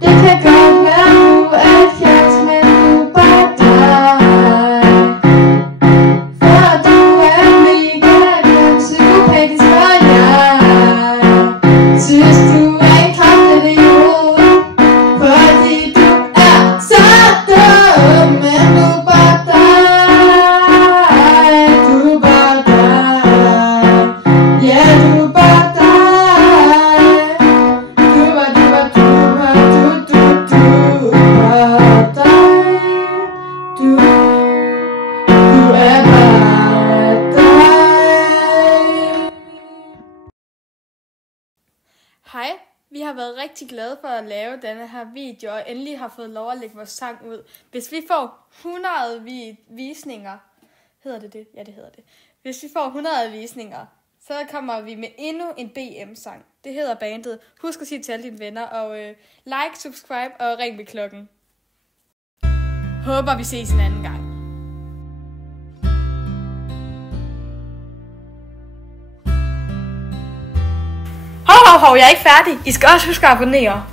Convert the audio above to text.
Det kan godt være du er fjers, men du er bare dig. For du er mega god, psykopatisk og jeg synes du er en kraftig idiot, fordi du er så dum, men du er bare dig. Du er bare dig. Ja, du er bare dig. Du er bare dig. Du er bare dig. Hej, vi har været rigtig glade for at lave denne her video, og endelig har fået lov at lægge vores sang ud. Hvis vi får 100 visninger, hedder det det? Ja, det hedder det. Hvis vi får 100 visninger, så kommer vi med endnu en BM-sang. Det hedder bandet. Husk at sige til alle dine venner, og like, subscribe og ring ved klokken. Håber vi ses en anden gang. Hov, jeg er ikke færdig. I skal også huske at abonnere.